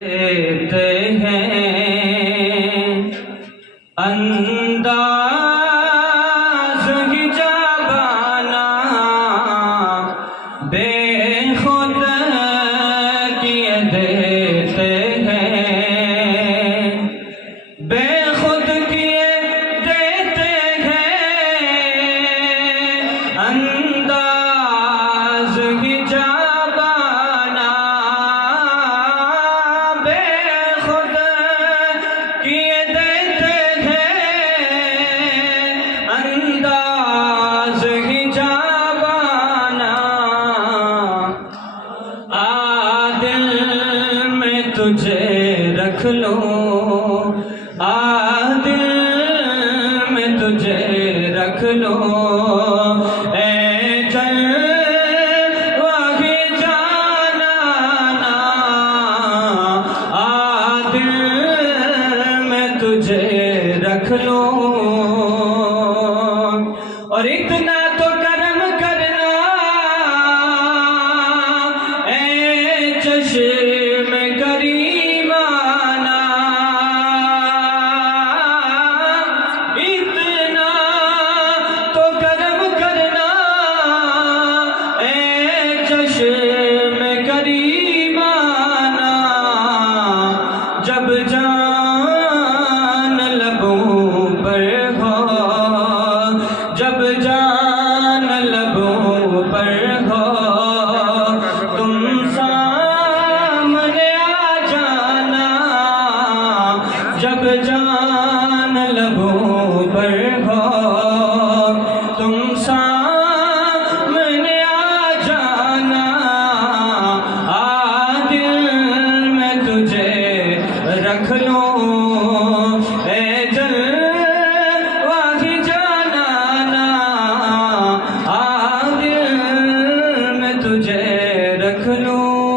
دیتے ہیں انداز حجابانہ بے خود کیے دیتے ہیں، بے خود کیے دیتے ہیں انداز حجابانہ بے خود کیے دیتے ہیں انداز حجابانہ دل میں تجھے رکھ لوں، دل میں تجھے رکھ لوں، اے جلوہ جانانا، دل میں تجھے رکھ لوں، اور اتنا تو کرم کرنا اے چشم کریمانہ، اتنا تو کرم کرنا اے چشم کریمانہ، جب جان لبوں پر ہو، جب جان لبوں پر ہو، تم سامنے آ جانا، جب جان لبوں پر ہو، تم سامنے آ جانا، دل میں تجھے رکھ لوں، اے جلوہ جانانا، دل میں تجھے رکھ لوں۔